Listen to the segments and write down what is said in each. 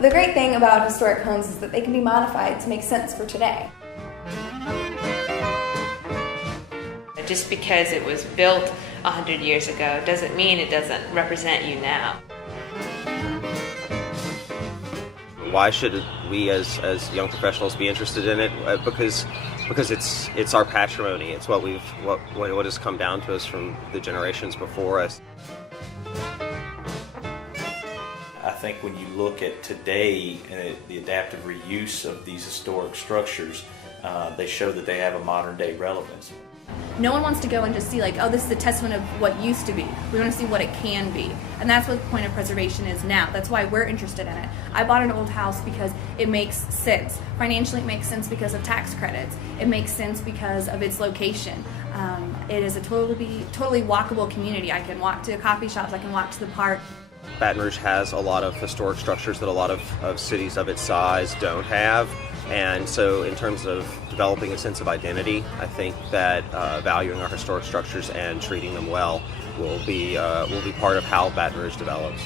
The great thing about historic homes is that they can be modified to make sense for today. Just because it was built 100 years ago doesn't mean it doesn't represent you now. Why should we as young professionals be interested in it? Because it's our patrimony. It's what has come down to us from the generations before us. I think when you look at today and the adaptive reuse of these historic structures, they show that they have a modern day relevance. No one wants to go and just see like, oh, this is a testament of what used to be. We want to see what it can be. And that's what the point of preservation is now. That's why we're interested in it. I bought an old house because it makes sense. Financially, it makes sense because of tax credits. It makes sense because of its location. It is a totally walkable community. I can walk to coffee shops, I can walk to the park. Baton Rouge has a lot of historic structures that a lot of cities of its size don't have. And so in terms of developing a sense of identity, I think that valuing our historic structures and treating them well will be part of how Baton Rouge develops.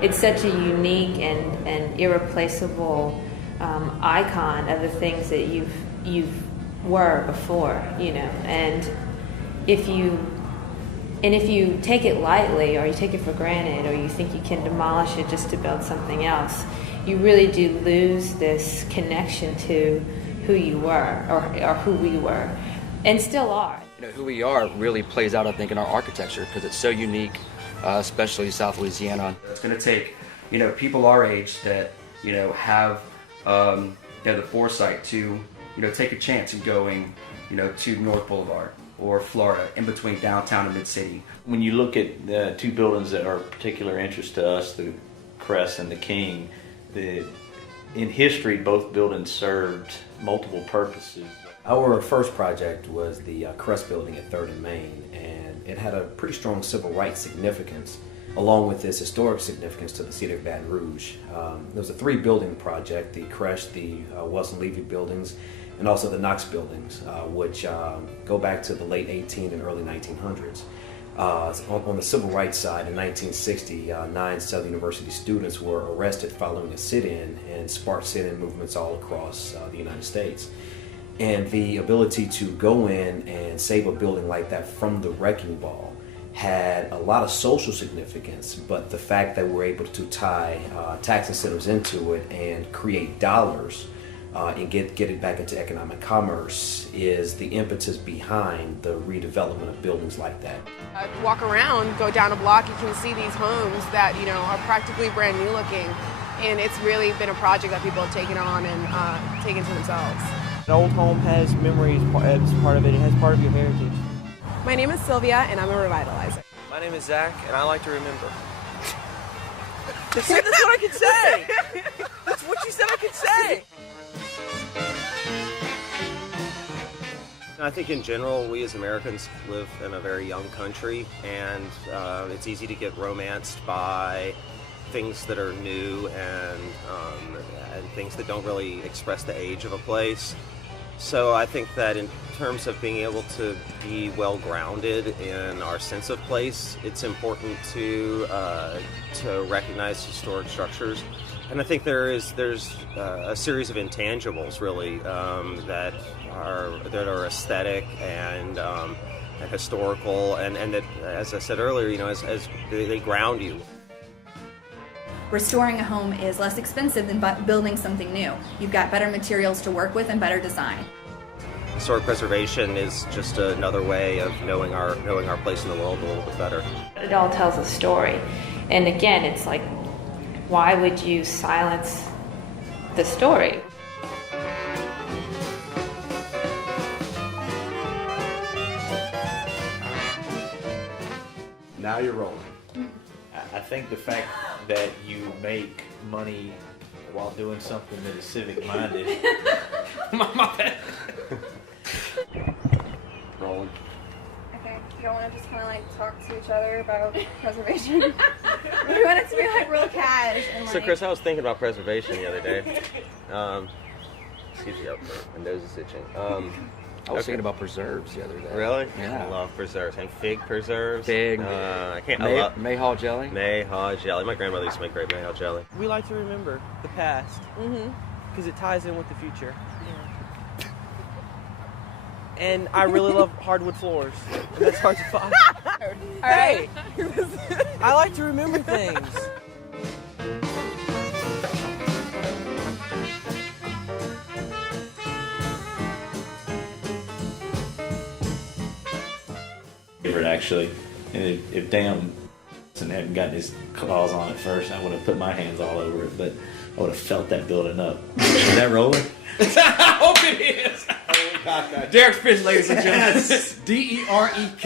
It's such a unique and irreplaceable icon of the things that you've were before, and if you take it lightly, or you take it for granted, or you think you can demolish it just to build something else, you really do lose this connection to who you were, or who we were, and still are. Who we are really plays out, I think, in our architecture, because it's so unique, especially South Louisiana. It's going to take, people our age that, have, the foresight to, take a chance in going, to North Boulevard or Florida, in between downtown and mid-city. When you look at the two buildings that are of particular interest to us, the Crest and the King, in history, both buildings served multiple purposes. Our first project was the Crest building at 3rd and Main, and it had a pretty strong civil rights significance, along with its historic significance to the city of Baton Rouge. There was a 3-building project: the Crest, the Wilson Levy buildings, and also the Knox buildings, which go back to the late 18 and early 1900s. On the civil rights side, in 1960, 9 Southern University students were arrested following a sit-in, and sparked sit-in movements all across the United States. And the ability to go in and save a building like that from the wrecking ball had a lot of social significance, but the fact that we're able to tie tax incentives into it and create dollars and get it back into economic commerce is the impetus behind the redevelopment of buildings like that. Walk around, go down a block, you can see these homes that are practically brand new looking, and it's really been a project that people have taken on and taken to themselves. An old home has memories as part of it. It has part of your heritage. My name is Sylvia, and I'm a revitalizer. My name is Zach, and I like to remember. That's what I can say. That's what you said I could say. I think in general, we as Americans live in a very young country, and it's easy to get romanced by things that are new and things that don't really express the age of a place. So I think that in terms of being able to be well grounded in our sense of place, it's important to recognize historic structures. And I think there's a series of intangibles really that are aesthetic and historical, and that, as I said earlier, as they ground you. Restoring a home is less expensive than building something new. You've got better materials to work with and better design. Historic preservation is just another way of knowing our place in the world a little bit better. It all tells a story. And again, it's like, why would you silence the story? Now you're rolling. I think the fact that you make money while doing something that is civic-minded. My bad. Rolling. Okay, you don't want to just kind of like talk to each other about preservation? We want it to be like real cash. And, So Chris, I was thinking about preservation the other day. Excuse me, my nose is itching. I was thinking about preserves the other day. Really? Yeah. I love preserves. And fig preserves. Fig. I can't. Mayhaw jelly. Mayhaw jelly. My grandmother used to make great mayhaw jelly. We like to remember the past because it ties in with the future. And I really love hardwood floors. And that's hard to find. Hey! I like to remember things. Favorite, actually. And if Dan hadn't gotten his claws on it first, I would have put my hands all over it, but I would have felt that building up. Is that rolling? I hope it is. Derek Fitz, ladies and gentlemen. DEREKFITZ.